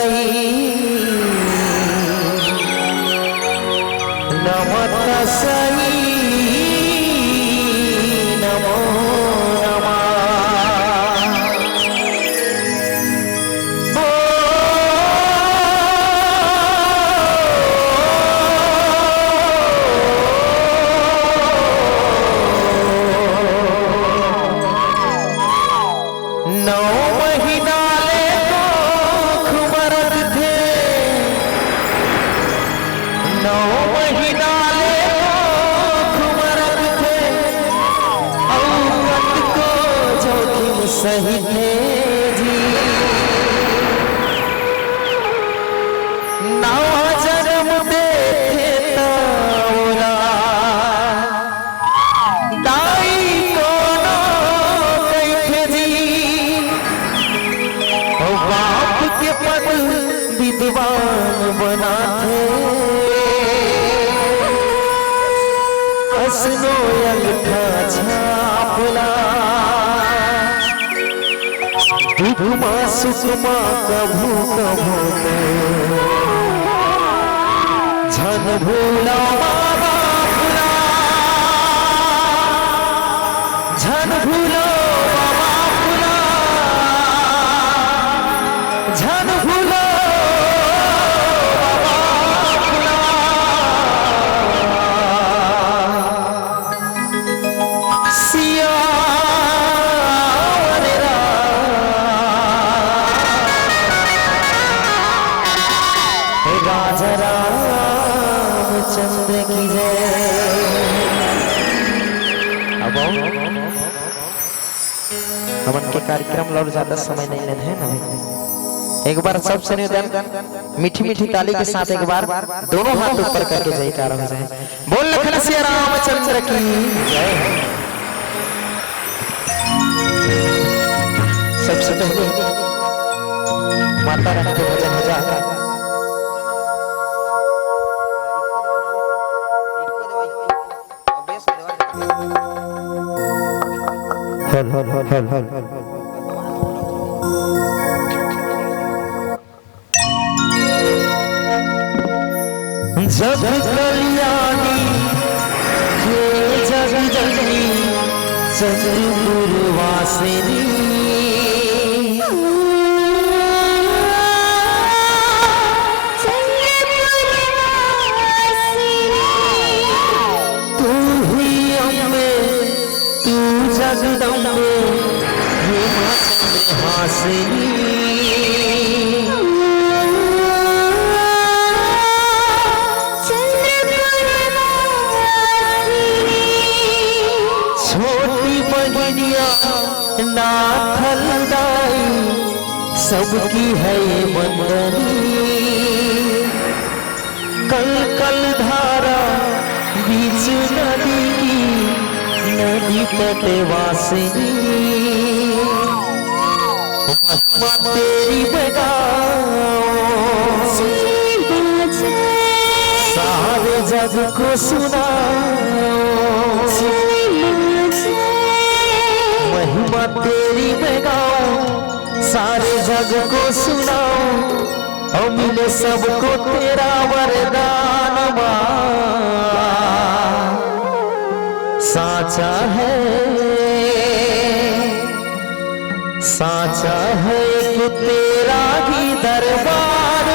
सही नमो तस्मै नमो नमः। नौ महीना ले कोख मरद थे, 9 महीना ले कोख मरद थे, औरत को जोखिम सही थे जी। नवा जन्म देते तौला दाई कोनो कैथे जी, बाप के पद विद्वान बनाते, असनो अंगूठा छापला, दुख मां सुख मां कभू कभू झन भूला माँ बापुला, झन भूलो बापुला, झन भूलो बापुला। सिया राजा रामचंद्र की जय। अब हवन के कार्यक्रम और ज्यादा समय नहीं लेना है ना, एक बार सबसे निवेदन मीठी मीठी ताली के साथ एक बार दोनों हाथ ऊपर करके जयकार हो जाए। बोल लखन सिया रामचंद्र की जय। सबसे पहले माता रानी के भजन हो जाए। जब कल्याणी ये जग जननी चंद्रपुरवासिनी, तू ही अम्बे तू जगदम्बे ये मां चंद्रहासिनी, छोटी बहनिया नाथल दाई सबकी है ये मंडली, कल कल धारा बीच नदी की नदी तटे वासिनी, महिमा तेरी बगाओ सारे जग को सुनाओ, महिमा तेरी बगाओ सारे जग को सुनाओ, और मिले सबको तेरा वरदान साचा है, साचा है कि तेरा ही दरबार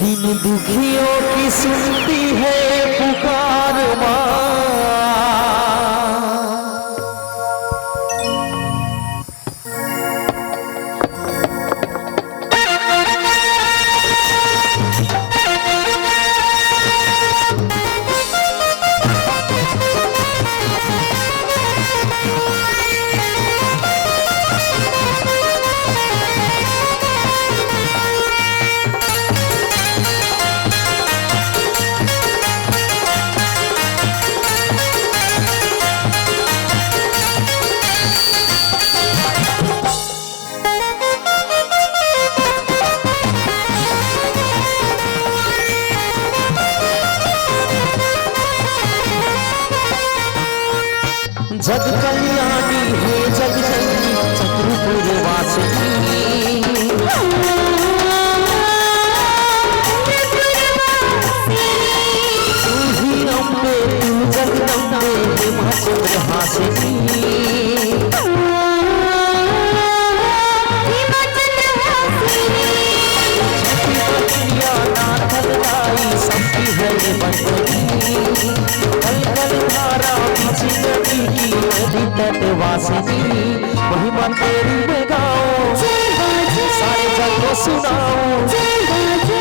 दिन दुखियों की सुनती है पुकार माँ। चंद्रहासिनी सबकी है ये बंदगी कल कल धारा बीच नदी की नदी तटवासिनी महिमा तेरी मैं गाऊं सारे जग को सुनाऊं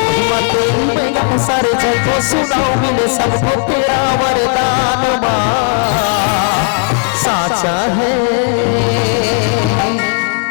महिमा तेरी मैं गाऊं सारे जग को सुनाऊं मिले सबको तेरा वरदान मां